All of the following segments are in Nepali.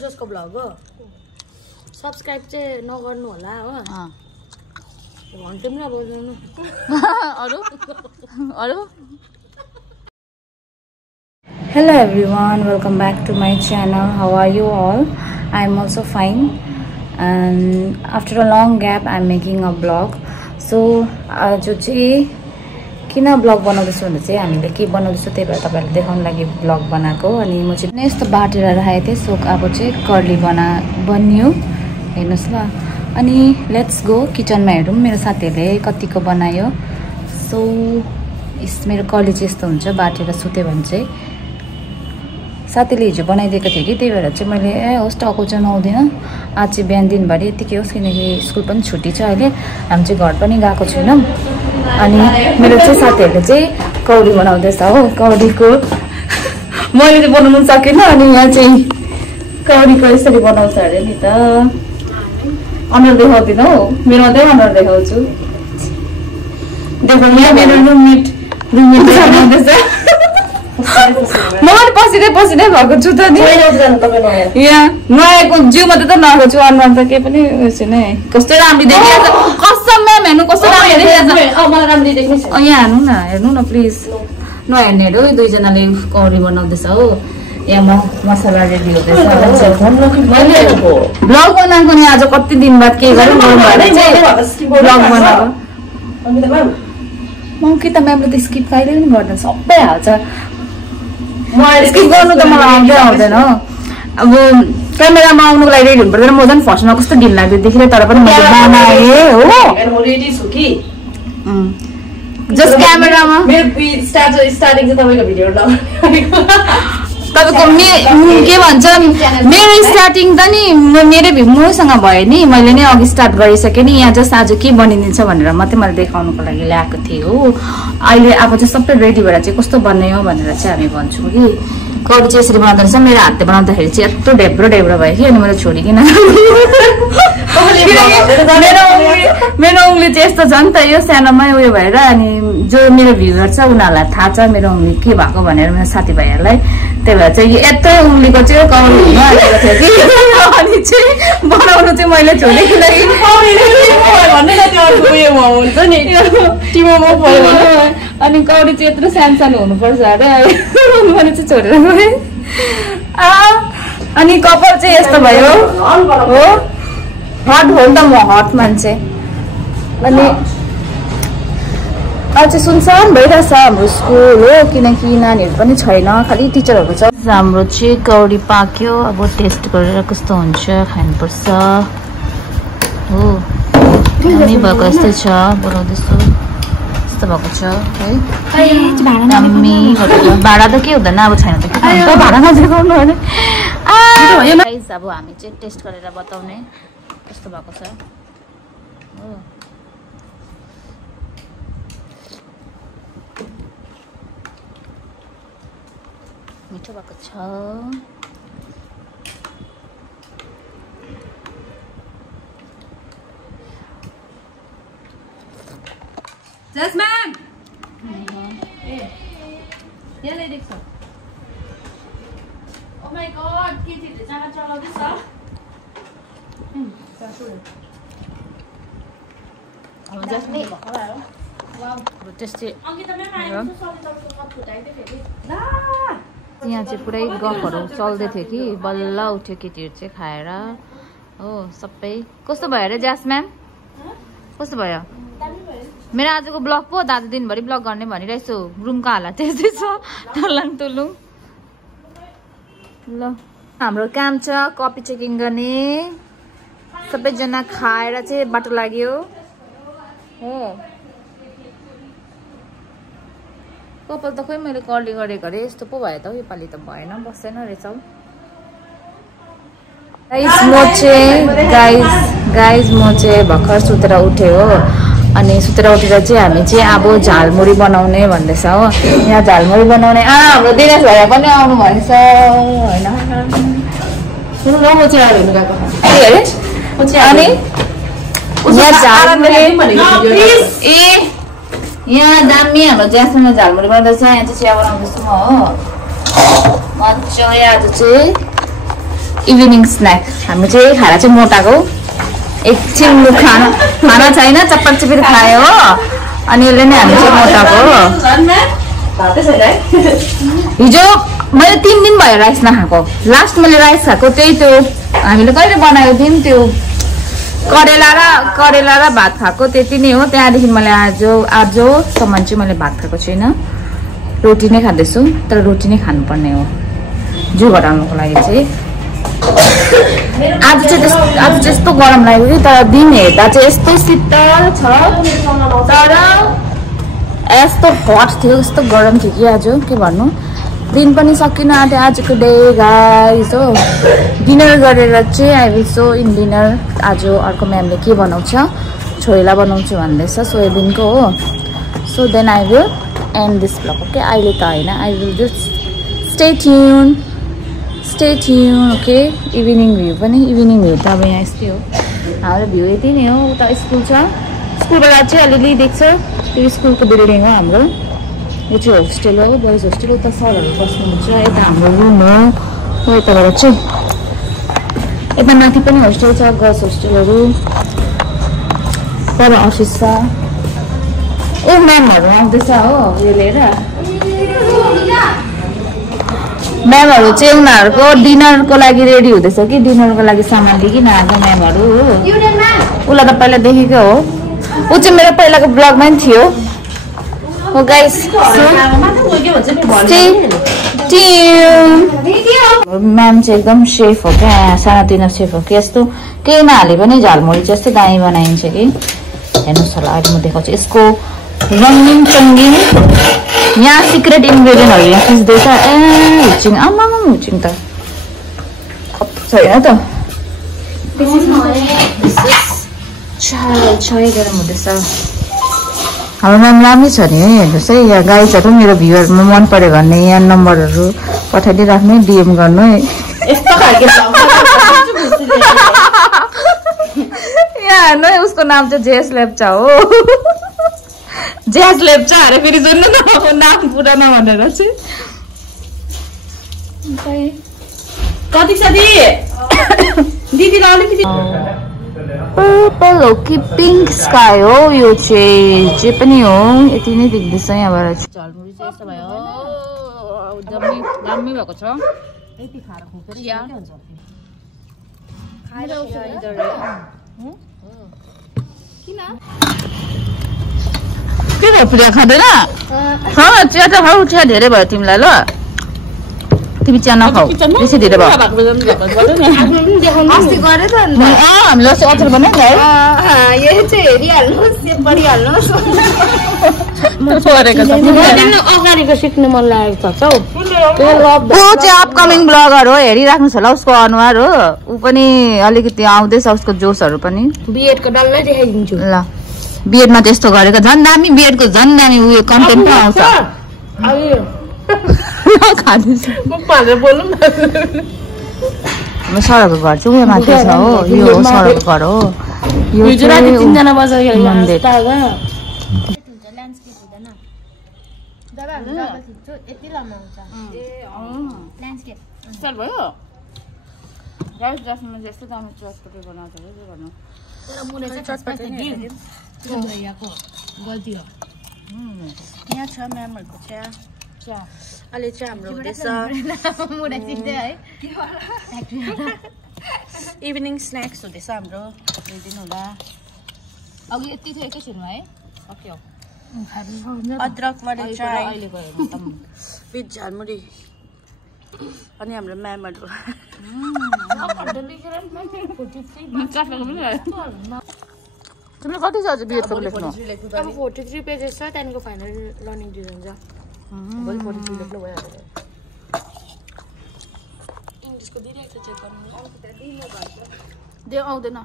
जसको ब्लग हो सब्स्क्राइब चाहिँ नगर्नु होला हो घन्टे पनि नबजाउनु अरु Hello everyone, welcome back to my channel. How are you all? I am also fine, and after a long gap I am making a vlog. So आज चाहिँ किन vlog बनाउँदैछु भन्दा चाहिँ हामीले के बनाउँदैछौँ त्यही भएर तपाईहरुलाई देखाउन लागि vlog बनाएको। अनि म चाहिँ यस्तो बाटेर राखेको थिएँ, सो अब चाहिँ कर्ली बन्यो हेर्नुस् ल। अनि लेट्स गो किचनमा हेरौँ मेरो साथीहरुले कतिको बनायो। सो मेरो कर्ली चाहिँ यस्तो हुन्छ बाटेर सुत्यो भने चाहिँ। साथीले हिजो बनाइदिएको थियो कि त्यही भएर चाहिँ मैले होस् टको चाहिँ नुहाउँदिन आज चाहिँ बिहान दिनभरि यतिकै होस् किनकि स्कुल पनि छुट्टी छ अहिले हामी चाहिँ घर पनि गएको छैनौँ। अनि मेरो चाहिँ साथीहरूले चाहिँ कौडी बनाउँदैछ हो। कौडीको मैले चाहिँ बनाउनु सकिनँ अनि यहाँ चाहिँ कौडीको यसरी बनाउँछ अरे नि त। अनुहार देखाउँदिनँ हौ, मेरो मात्रै अनुहार देखाउँछु। देखो यहाँ मेरो रुममेट बनाउँदैछ। म पसिनै भएको छु त नि। यहाँ नुहाएको जिउमा त नआएको छु, अनुहार त केही पनि उयो नै कस्तो राम्रो देखिरहेछ। कसम म्याम हेर्नु कस्तो राम्रो देखिरहेछ। यहाँ हेर्नु न प्लिज। नहेर्नेहरू दुईजनाले कौडी बनाउँदैछ हो। यहाँ मसला रेडी हुँदैछ। भ्लग बनाएको नि आज कति दिन बाद के गरौँ भ्लग बनाएको। मङ्किता म्यामले त स्किप कहिले पनि गर्दैन, सबै हाल्छ। स्किप गर्नु त मलाई आउँदैन हो। अब क्यामेरामा आउनुको लागि रेडी हुनु पर्दैन। म झन् फर्स्टमा कस्तो ढिल लाग्यो देखिरहेँ, तर पनि मैले बनाएँ हो। रेडी छु कि जस्ट क्यामेरामा स्टार्टिङ चाहिँ तपाईँको भिडियो तपाईँको के भन्छ मेरो स्टार्टिङ त नि मसँग भयो नि। मैले नै अघि स्टार्ट गरिसकेँ नि। यहाँ जस्ट आज के बनिदिन्छ भनेर मात्रै मैले देखाउनुको लागि ल्याएको थिएँ हो। अहिले अब चाहिँ सबै रेडी भएर चाहिँ कस्तो बन्यो भनेर चाहिँ हामी भन्छौँ कि कौडी चाहिँ यसरी बनाउँदो रहेछ। मेरो हातले बनाउँदाखेरि चाहिँ यत्रो ढेब्रो भयो कि अनि मैले छोडिकिन मेरो उङ्ली चाहिँ यस्तो छ नि त यो सानोमै उयो भएर। अनि जो मेरो भ्युवर छ उनीहरूलाई थाहा छ मेरो उङ्ली के भएको भनेर मेरो साथीभाइहरूलाई। त्यही भएर चाहिँ यत्रो उङ्लीको चाहिँ कौडी हुन आएको थियो कि अनि चाहिँ बनाउनु चाहिँ मैले छोडेँ किनकि अनि कौडी चाहिँ यत्रो सानो हुनुपर्छ अरे मैले चाहिँ छोडेर गएँ। अनि कपाल चाहिँ यस्तो भयो हो। हट हो नि त म हट मान्छे। अनि आज सुनसान भइरहेछ हाम्रो स्कुल हो किनकि नानीहरू पनि छैन, खालि टिचरहरू छ। हाम्रो चाहिँ कौडी पाक्यो, अब टेस्ट गरेर कस्तो हुन्छ खानुपर्छ हो। दामी भएको जस्तै छ, बनाउँदैछु यस्तो भएको छ है। भाडा त के हुँदैन अब छैन त भाडा नजिक गर्नु भने। अब हामी चाहिँ टेस्ट गरेर बताउने कस्तो भएको छ हो। मिठो भएको छ। जसमान यसले देख्छ। ओ माय गॉड के तिमीले जान चलाउँदैछ। अब जसले यहाँ चाहिँ पुरै गफहरू चल्दै थियो कि बल्ल उठ्यो केटीहरू चाहिँ खाएर हो सबै। कस्तो भयो अरे जास म्याम, कस्तो भयो? मेरो आजको ब्लग पो दाजु दिनभरि ब्लग गर्ने भनिरहेछु। रुमको हालत त्यस्तै छ टल्लाङ टुलुङ। ल हाम्रो काम छ कपी चेकिङ गर्ने। सबैजना खाएर चाहिँ बाटो लाग्यो हो। कपाल त खोइ मैले कर्ली गरेको अरे यस्तो पो भयो त हौ। योपालि त भएन, बसेन रहेछ हौ। गाइज म चाहिँ भर्खर सुतेर उठेँ हो। अनि सुतेर उठेर चाहिँ हामी चाहिँ अब झालमुरी बनाउने भन्दैछ हो। यहाँ झालमुरी बनाउने हाम्रो दिनेश भाइ पनि आउनु भएछ होइन। अनि यहाँ दामी हाम्रो ज्यासमा झालमुरी बनाउँदैछ। यहाँ चाहिँ चिया बनाउँदैछु म हो। मजाले आज चाहिँ इभिनिङ स्न्याक हामी चाहिँ खाएर चाहिँ मोटाको एकछिन खाना छैन चप्पल चिपेर खायो हो। अनि यसले नै हामी चाहिँ मोटाको हो। हिजो मैले 3 दिन भयो राइस नखाएको। लास्ट मैले राइस खाएको त्यही त्यो हामीले कहिले बनाएको थियौँ त्यो करेला र भात खाएको त्यति नै हो। त्यहाँदेखि मैले आजसम्म चाहिँ मैले भात खाएको छुइनँ। रोटी नै खाँदैछु तर रोटी नै खानुपर्ने हो जिउ घटाउनुको लागि चाहिँ। आज चाहिँ यस्तो गरम लाग्यो कि तर दिन हेर्दा चाहिँ यस्तो शीतल छ तर यस्तो हट थियो यस्तो गरम थियो कि आज के भन्नु। दिन पनि सकिन आँट्यो आजको डे गाइस हो। डिनर गरेर चाहिँ I will so in dinner आज अर्को म्यामले के बनाउँछ छोइला बनाउँछु भन्दैछ सोयाबिनको हो। So then I will end this blog okay. अहिले त होइन I will just stay tune okay. Evening view पनि इभिनिङ भ्यू त अब यहाँ यस्तै हो हाम्रो भ्यू यति नै हो। उता स्कुल छ स्कुलबाट चाहिँ अलिअलि देख्छ त्यो स्कुलको बिल्डिङ हो हाम्रो। यो चाहिँ होस्टेल हो बोइज होस्टेल। उता सरहरू बस्नुहुन्छ यता हाम्रो रुम हो यताबाट चाहिँ यता माथि पनि होस्टेल छ गर्ल्स होस्टेलहरू तर अफिस छ। ए म्यामहरू आउँदैछ हो यो लिएर म्यामहरू चाहिँ उनीहरूको डिनरको लागि रेडी हुँदैछ कि डिनरको लागि सामान लिइकन आएको म्यामहरू हो। उसलाई त पहिला देखेको हो ऊ चाहिँ मेरो पहिलाको ब्लगमा पनि थियो हो गाइस। म्याम चाहिँ एकदम सेफ हो क्या सानातिनो सेफ हो कि यस्तो केही नहाले पनि झालमुरी चाहिँ यस्तो दामी बनाइन्छ कि हेर्नुहोस् होला अहिले म देखाउँछु। यसको रङ्गिन चङ्गिन यहाँ सिक्रेट इन्ग्रेडियन्टहरू यहाँ खिच्दैछ। ए हुचिङ आमा हुचिङ त छैन त चाय गरम हुँदैछ। हाम्रो म्याम राम्रै छ नि है हेर्नुहोस् है। यहाँ गाइजहरू मेरो भ्युहरूमा मन पऱ्यो भने यहाँ नम्बरहरू पठाइदिइराख्नु डिएम गर्नु है। यहाँ हेर्नु है उसको नाम चाहिँ जेस लेप्चा हो। जेस लेप्चा अरे फेरि जुन नाम पुरा नभनेर चाहिँ कति छ दिदीलाई अलिकति पर्पल हो कि पिङ्क स्काई हो यो चाहिँ जे पनि हो यति नै देख्दैछ यहाँबाट। झलमुरी चाहिँ यस्तो भयो दामी भएको छ। के भयो प्रिया खाँदैन चिया त खाऊ चिया धेरै भयो तिमीलाई ल तिमी चिया नखाऊ बेसी धेरै भयो। हामीले अस्ति अचार बनायो नि अगाडिको सिक्नु मन लागेको छ ऊ चाहिँ अपकमिङ ब्लगर हो हेरिराख्नुहोस् होला उसको अनुहार हो। ऊ पनि अलिकति आउँदैछ उसको जोसहरू पनि। बिएडको डल्लै देखाइदिन्छु ल बिएडमा त्यस्तो गरेको झन् दामी बिएडको झन् दामी उयो कन्टेन्ट पनि आउँछ। सरको घर चाहिँ उयो माथि छ हो यो हो सरको घर हो। यो चाहिँ तीनजना बजार गल्ती हो। यहाँ छ म्यामहरूको चिया अहिले चाहिँ हाम्रो हुँदैछ इभिनिङ स्न्याक्स हुँदैछ हाम्रो हेरिदिनु होला। अघि यति थियो एकैछिनमा है सक्यो। अदरक वाले चाय विथ झालमुरी अनि हाम्रो म्यामहरू तिमीले कति छ अझ बिएडको लेख्नु? 43 पेजेस छ त्यहाँदेखिको फाइनल लर्निङ डिजाइन छ। भोलि 43 लेख्नु भइहाल्छ। इङ्ग्लिसको दिइरहेको छ चेक गर्नु आउँदैन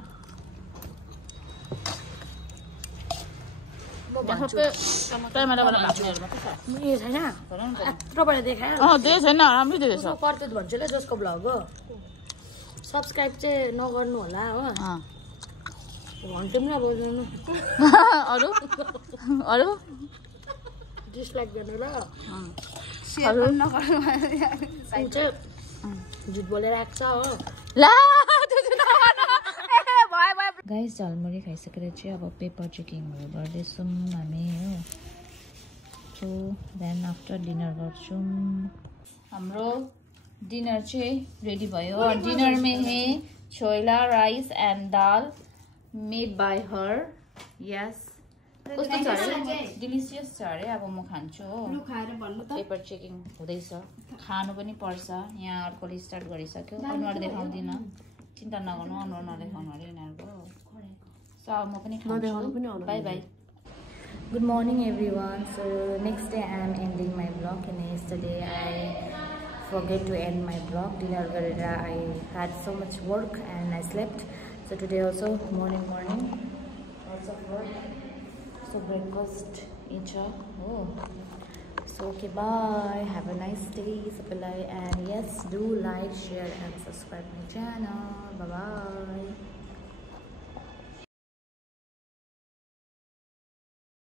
जसको भ्लग हो सब्सक्राइब चाहिँ नगर्नु होला हो। घन्टौँ न बजाउनु अरू अरू डिसलाइक गर्नु ल शेयर पनि नगर्नु झुट बोलेर आएको छ हो ला गाइस झालमुरी खाइसकेर चाहिँ अब पेपर चेकिङहरू गर्दैछौँ हामी हो सो देन आफ्टर डिनर गर्छौँ हाम्रो डिनर चाहिँ रेडी भयो और डिनर में है chhola rice and dal made by her yes कस्तो छ अरे डिलिसियस छ अरे अब म खान्छु हो पेपर चेकिङ हुँदैछ खानु पनि पर्छ यहाँ अर्कोले स्टार्ट गरिसक्यो अनुहार देखाउँदिन चिन्ता नगर्नु अनुहार नदेखाउनु अरे यिनीहरूको सो अब म पनि खान्छु bye bye good morning everyone so next day I am ending my blog and yesterday I forget to end my vlog dinner garera I had so much work and I slept so today also morning lots of work so breakfast echa oh so okay bye have a nice day sabelai and yes do like share and subscribe my channel bye bye